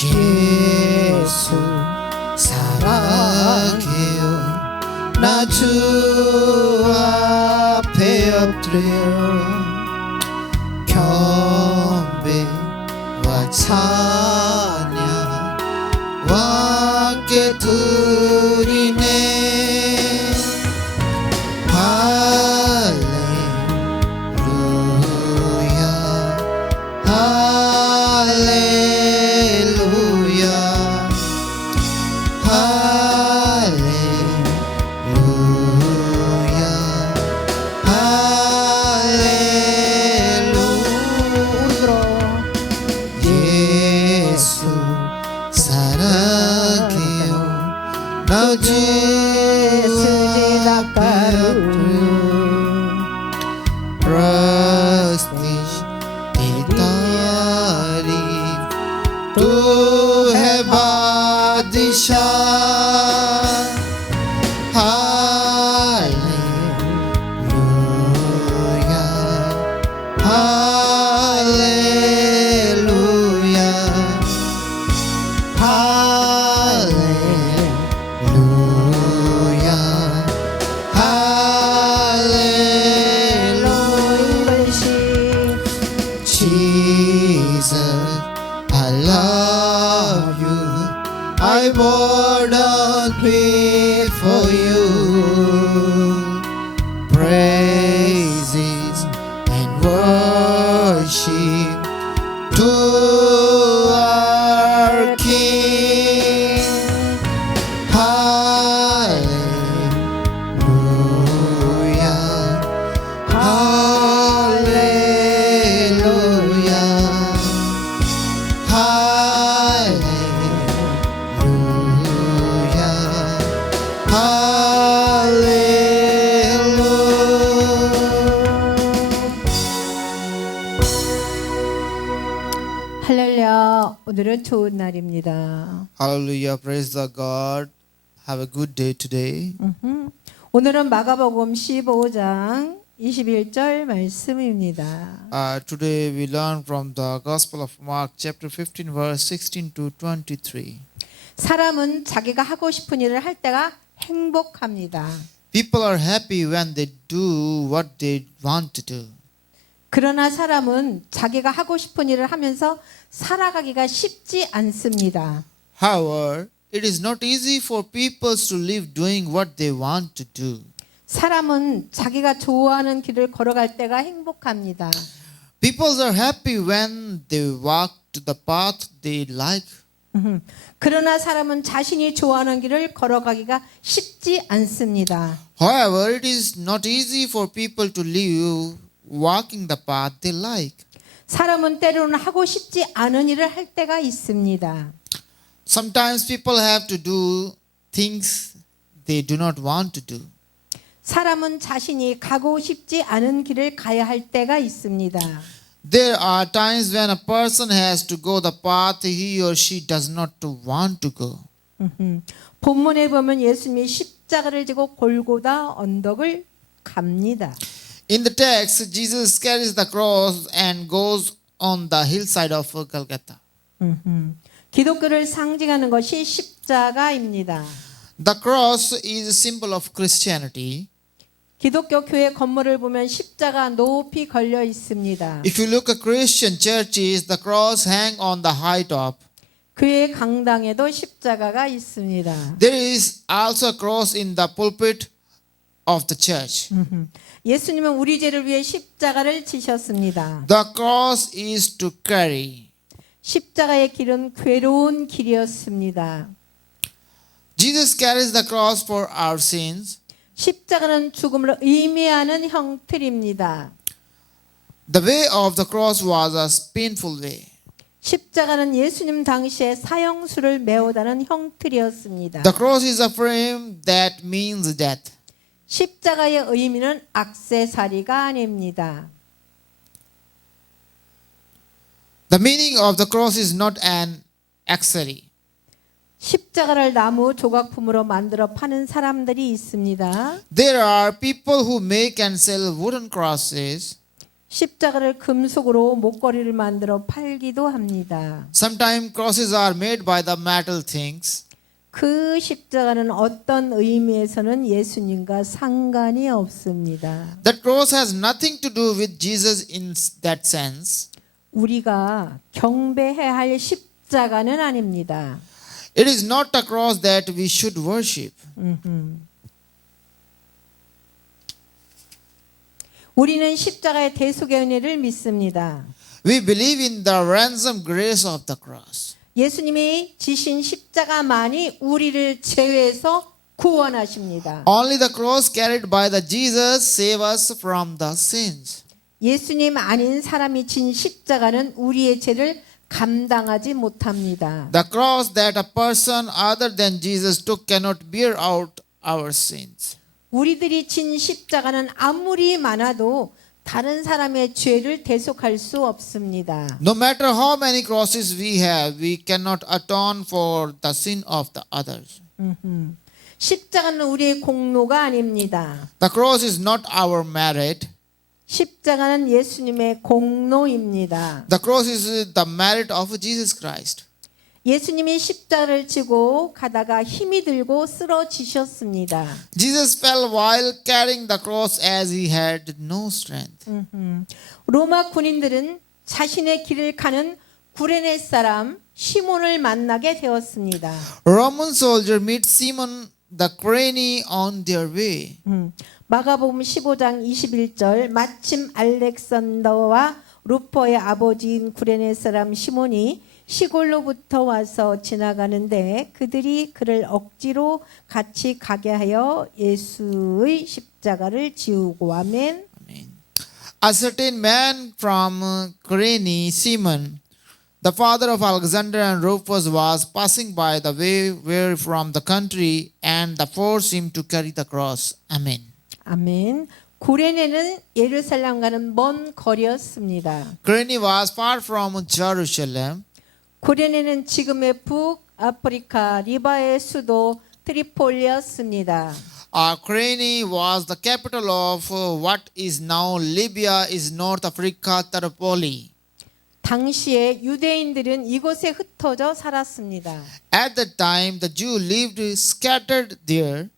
예수 사랑해요. 나 주 앞에 엎드려 경배와 찬양 함께 드리네. 할렐루야 할렐루야 할렐루야 할렐루야. 예수 사랑해요. 나 주 앞에 Prestige tarif tu hai badshah. Hallelujah Hallelujah Hallelujah Hallelujah. Jesus, I love you. I bow down before you. Praises and worship to our King. Hallelujah Hallelujah Hallelujah Hallelujah. 할렐루야. 오늘은 좋은 날입니다. Hallelujah. Praise the God. Have a good day today. 오늘은 마가복음 15장 21절 말씀입니다. Today we learn from the Gospel of Mark, chapter 15, verse 16 to 23. 사람은 자기가 하고 싶은 일을 할 때가 행복합니다. People are happy when they do what they want to do. 그러나 사람은 자기가 하고 싶은 일을 하면서 살아가기가 쉽지 않습니다. However, it is not easy for people to live doing what they want to do. 사람은 자기가 좋아하는 길을 걸어갈 때가 행복합니다. People are happy when they walk to the path they like. 그러나 사람은 자신이 좋아하는 길을 걸어가기가 쉽지 않습니다. However, it is not easy for people to live walking the path they like. 사람은 때로는 하고 싶지 않은 일을 할 때가 있습니다. Sometimes people have to do things they do not want to do. 사람은 자신이 가고 싶지 않은 길을 가야 할 때가 있습니다. There are times when a person has to go the path he or she does not want to go. 본문에 보면 예수님이 십자가를 지고 골고다 언덕을 갑니다. In the text, Jesus carries the cross and goes on the hillside of Golgotha. 기독교를 상징하는 것이 십자가입니다. The cross is a symbol of Christianity. 기독교 교회 건물을 보면 십자가 높이 걸려 있습니다. If you look at Christian churches, the cross hang on the high top. 교회 강당에도 십자가가 있습니다. There is also a cross in the pulpit of the church. 예수님은 우리 죄를 위해 십자가를 지셨습니다. The cross is to carry. 십자가의 길은 괴로운 길이었습니다. Jesus carries the cross for our sins. 십자가는 죽음을 의미하는 형틀입니다. The way of the cross was a painful way. 십자가는 예수님 당시에 사형수를 메우다는 형틀이었습니다. The cross is a frame that means death. 십자가의 의미는 액세서리가 아닙니다. The meaning of the cross is not an accessory. 십자가를 나무 조각품으로 만들어 파는 사람들이 있습니다. There are people who make and sell wooden crosses. 십자가를 금속으로 목걸이를 만들어 팔기도 합니다. Sometimes crosses are made by the metal things. 그 십자가는 어떤 의미에서는 예수님과 상관이 없습니다. That cross has nothing to do with Jesus in that sense. 우리가 경배해야 할 십자가는 아닙니다. It is not a cross that we should worship. 우리는 십자가의 대속의 은혜를 믿습니다. We believe in the ransom grace of the cross. 예수님이 지신 십자가만이 우리를 죄에서 구원하십니다. Only the cross carried by the Jesus save us from the sins. 예수님 아닌 사람이 진 십자가는 우리의 죄를 감당하지 못합니다. The cross that a person other than Jesus took cannot bear out our sins. 우리들이 진 십자가는 아무리 많아도 다른 사람의 죄를 대속할 수 없습니다. No matter how many crosses we have, we cannot atone for the sin of the others. 십자가는 우리의 공로가 아닙니다. The cross is not our merit. 십자가는 예수님의 공로입니다. The cross is the merit of Jesus Christ. 예수님이 십자가를 지고 가다가 힘이 들고 쓰러지셨습니다. Jesus fell while carrying the cross as he had no strength. 로마 군인들은 자신의 길을 가는 구레네 사람 시몬을 만나게 되었습니다. Roman soldiers meet Simon the Cyrene on their way. 마가복음 15장 21절 마침 알렉산더와 루포의 아버지인 구레네 사람 시몬이 시골로부터 와서 지나가는데 그들이 그를 억지로 같이 가게 하여 예수의 십자가를 지우고 아멘. A certain man from Cyrene, Simon, the father of Alexander and Rufus, was passing by the way where from the country, and the forced him to carry the cross. Amen. 아멘. 구레네는 예루살렘과는 먼 거리였습니다. Cyrene was far from Jerusalem. 구레네는 지금의 북아프리카 리바의 수도 트리폴리였습니다. Cyrene was the capital of what is now Libya, is North Africa, Tripoli. 당시에 유대인들은 이곳에 흩어져 살았습니다. At that time, the Jews lived scattered there.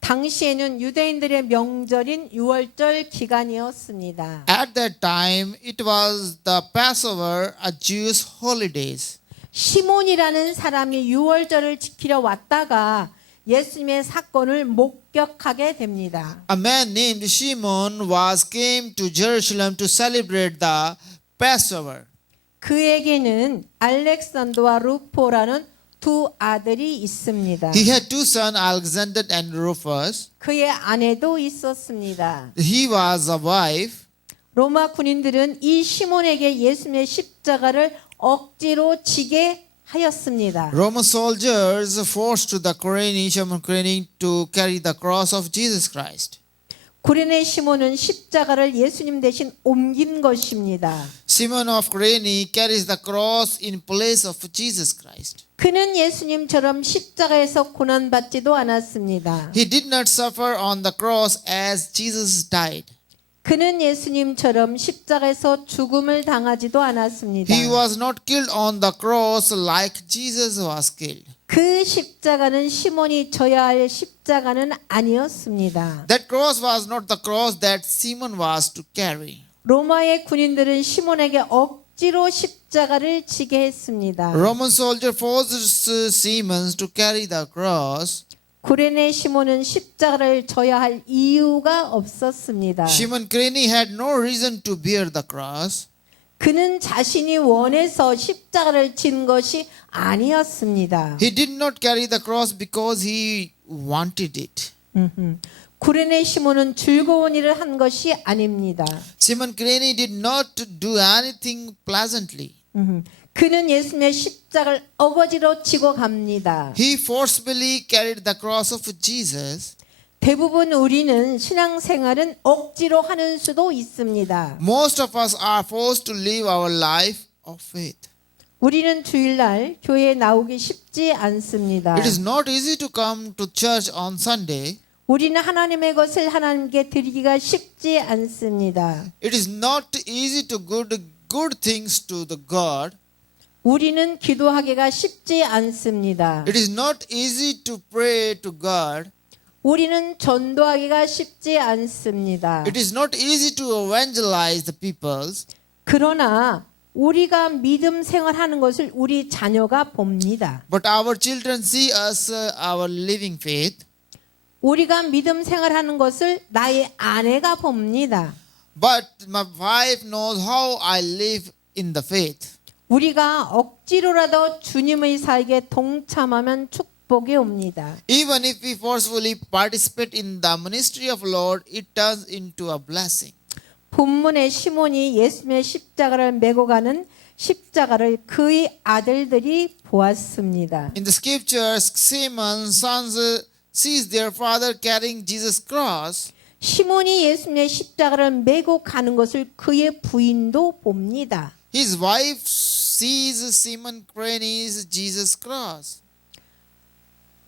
당시에는 유대인들의 명절인 유월절 기간이었습니다. At that time, it was the Passover, a Jewish holidays. 시몬이라는 사람이 유월절을 지키러 왔다가 예수님의 사건을 목격하게 됩니다. A man named Shimon came to Jerusalem to celebrate the Passover. 그에게는 알렉산더와 루포라는 두 아들이 있습니다. He had two sons, Alexander and Rufus. 그의 아내도 있었습니다. He was a wife. 로마 군인들은 이 시몬에게 예수님의 십자가를 억지로 지게 하였습니다. Roman soldiers forced the Shimon to carry the cross of Jesus Christ. 구레네 시몬은 십자가를 예수님 대신 옮긴 것입니다. Simon of Cyrene carries the cross in place of Jesus Christ. 그는 예수님처럼 십자가에서 고난받지도 않았습니다. He did not suffer on the cross as Jesus died. 그는 예수님처럼 십자가에서 죽음을 당하지도 않았습니다. He was not killed on the cross like Jesus was killed. 그 십자가는 시몬이 져야 할 십자가는 아니었습니다. That cross was not the cross that Simon was to carry. 로마의 군인들은 시몬에게 억지로 십자가를 지게 했습니다. Roman soldier forced Simon to carry the cross. 구레네 시몬은 십자가를 져야 할 이유가 없었습니다. Shimon Cyrene had no reason to bear the cross. 그는 자신이 원해서 십자가를 진 것이 아니었습니다. He did not carry the cross because he wanted it. 구레네 시몬은 즐거운 일을 한 것이 아닙니다. Simon Cyrene did not do anything pleasantly. 그는 예수님의 십자가를 어거지로 지고 갑니다. He forcibly carried the cross of Jesus. 대부분 우리는 신앙생활은 억지로 하는 수도 있습니다. Most of us are forced to live our life of faith. 우리는 주일날 교회에 나오기 쉽지 않습니다. It is not easy to come to church on Sunday. 우리는 하나님의 것을 하나님께 드리기가 쉽지 않습니다. It is not easy to good things to the God. 우리는 기도하기가 쉽지 않습니다. It is not easy to pray to God. 우리는 전도하기가 쉽지 않습니다. It is not easy to evangelize the peoples. 그러나 우리가 믿음 생활하는 것을 우리 자녀가 봅니다. But our children see us, our living faith. 우리가 믿음 생활하는 것을 나의 아내가 봅니다. But my wife knows how I live in the faith. 우리가 억지로라도 주님의 사역에 동참하면 축복이 옵니다. Even if we forcefully participate in the ministry of Lord, it turns into a blessing. 본문의 시몬이 예수님의 십자가를 메고 가는 십자가를 그의 아들들이 보았습니다. In the scriptures, Simon's sons sees their father carrying Jesus' cross. 시몬이 예수님의 십자가를 메고 가는 것을 그의 부인도 봅니다. His wife sees Simon carrying Jesus' cross.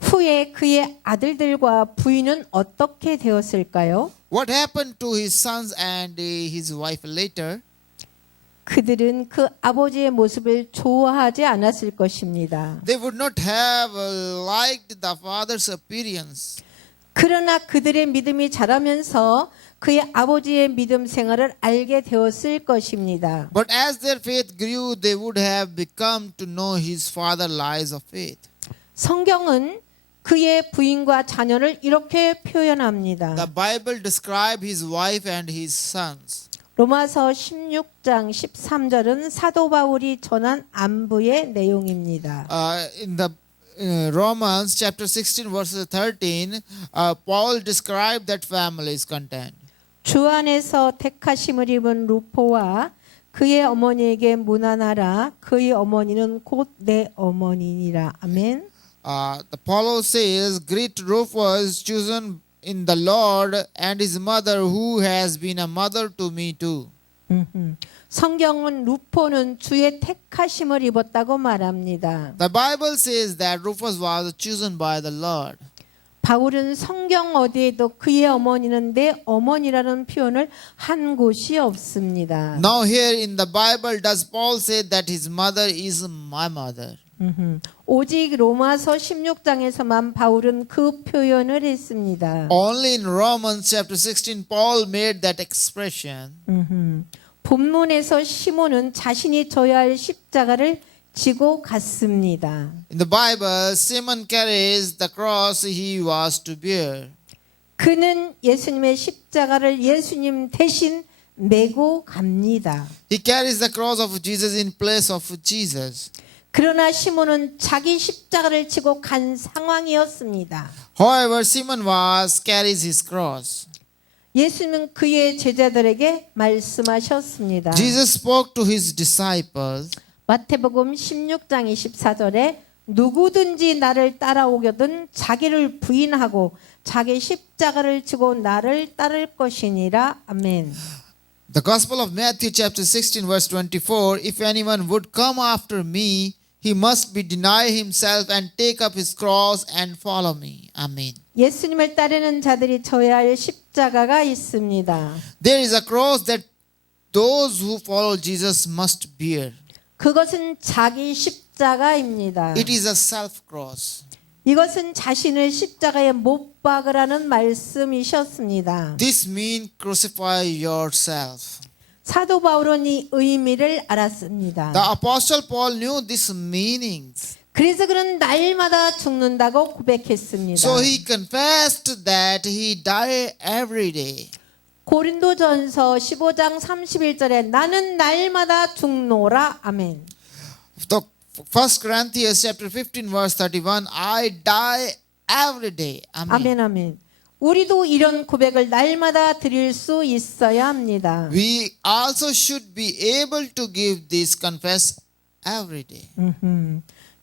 후에 그의 아들들과 부인은 어떻게 되었을까요? What happened to his sons and his wife later? 그들은 그 아버지의 모습을 좋아하지 않았을 것입니다. They would not have liked the father's appearance. 그러나 그들의 믿음이 자라면서 그의 아버지의 믿음 생활을 알게 되었을 것입니다. But as their faith grew, they would have become to know his father's lives of faith. 성경은 그의 부인과 자녀를 이렇게 The 표현합니다. Bible describes his wife and his sons. 로마서 16장 13절은 사도 바울이 전한 안부의 내용입니다. In the Romans chapter 16 verse 13, Paul described that family's content. 주 안에서 택하심을 입은 루포와 그의 어머니에게 문안하라. 그의 어머니는 곧 내 어머니니라. 아멘. The Paul says, "Greet Rufus, chosen in the Lord, and his mother, who has been a mother to me too." 성경은 루포는 주의 택하심을 입었다고 말합니다. The Bible says that Rufus was chosen by the Lord. 바울은 성경 어디에도 그의 어머니는 내 어머니라는 표현을 한 곳이 없습니다. Now here in the Bible does Paul say that his mother is my mother? 오직 로마서 16장에서만 바울은 그 표현을 했습니다. Only in Romans chapter 16 Paul made that expression. 본문에서 시몬은 자신이 져야 할 십자가를 지고 갔습니다. In the Bible, Simon carries the cross he was to bear. 그는 예수님의 십자가를 예수님 대신 메고 갑니다. He carries the cross of Jesus in place of Jesus. 그러나 시몬은 자기 십자가를 지고 간 상황이었습니다. However, Simon carries his cross. 예수님은 그의 제자들에게 말씀하셨습니다. Jesus spoke to his disciples. 마태복음 16장 24절에 누구든지 나를 따라오거든 자기를 부인하고 자기 십자가를 지고 나를 따를 것이니라. 아멘. The Gospel of Matthew chapter 16 verse 24, if anyone would come after me, he must be deny himself and take up his cross and follow me. Amen. 예수님을 따르는 자들이 져야 할 십자가가 있습니다. There is a cross that those who follow Jesus must bear. 그것은 자기 십자가입니다. It is a self cross. 이것은 자신을 십자가에 못 박으라는 말씀이셨습니다. This means crucify yourself. 사도 바울은 이 의미를 알았습니다. The Apostle Paul knew this meanings. 그래서 그는 날마다 죽는다고 고백했습니다. So he confessed that he died every day. 고린도전서 15장 31절에 나는 날마다 죽노라. 아멘. The 1 Corinthians chapter 15 verse 31, I die every day. Amen. 아멘 아멘. 우리도 이런 고백을 날마다 드릴 수 있어야 합니다. We also should be able to give this confess every day.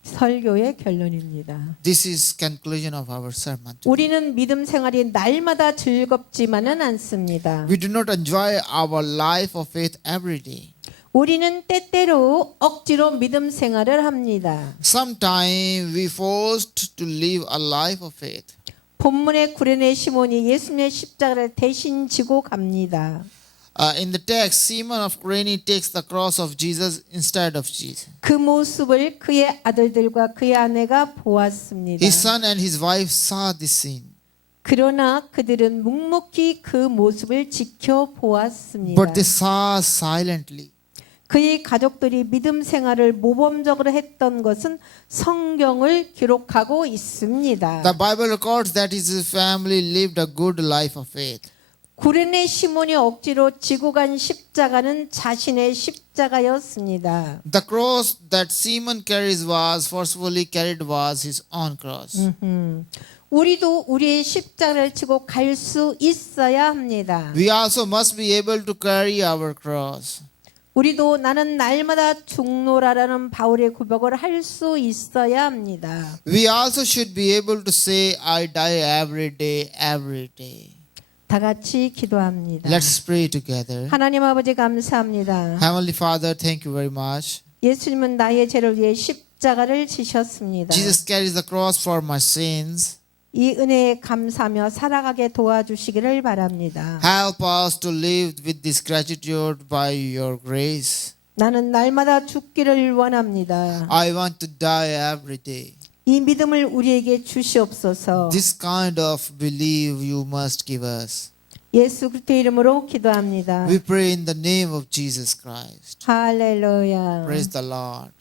설교의 결론입니다. This is conclusion of our sermon. 우리는 믿음 생활이 날마다 즐겁지만은 않습니다. We do not enjoy our life of faith every day. 우리는 때때로 억지로 믿음 생활을 합니다. Sometimes we forced to live a life of faith. 본문의 구레네 시몬이 예수님의 십자가를 대신 지고 갑니다. In the text, Simon of Cyrene takes the cross of Jesus instead of Jesus. 그 모습을 그의 아들들과 그의 아내가 보았습니다. His son and his wife saw this scene, 그러나 그들은 묵묵히 그 모습을 지켜보았습니다. but they saw silently. 그의 가족들이 믿음 생활을 모범적으로 했던 것은 성경을 기록하고 있습니다. The Bible records that his family lived a good life of faith. 구레네 시몬이 억지로 지고 간 십자가는 자신의 십자가였습니다. The cross that Simon carries was forcefully carried was his own cross. 우리도 우리의 십자가를 지고 갈 수 있어야 합니다. We also must be able to carry our cross. 우리도 나는 날마다 죽노라라는 바울의 고백을 할 수 있어야 합니다. We also should be able to say, I die every day, every day. 다 같이 기도합니다. Let's pray together. 하나님 아버지 감사합니다. Heavenly Father, thank you very much. 예수님은 나의 죄를 위해 십자가를 지셨습니다. Jesus carries the cross for my sins. 이 은혜에 감사하며 살아가게 도와주시기를 바랍니다. Help us to live with this gratitude by your grace. 나는 날마다 죽기를 원합니다. I want to die every day. 이 믿음을 우리에게 주시옵소서. This kind of belief you must give us. 예수 그리스도 이름으로 기도합니다. We pray in the name of Jesus Christ. 할렐루야. Praise the Lord.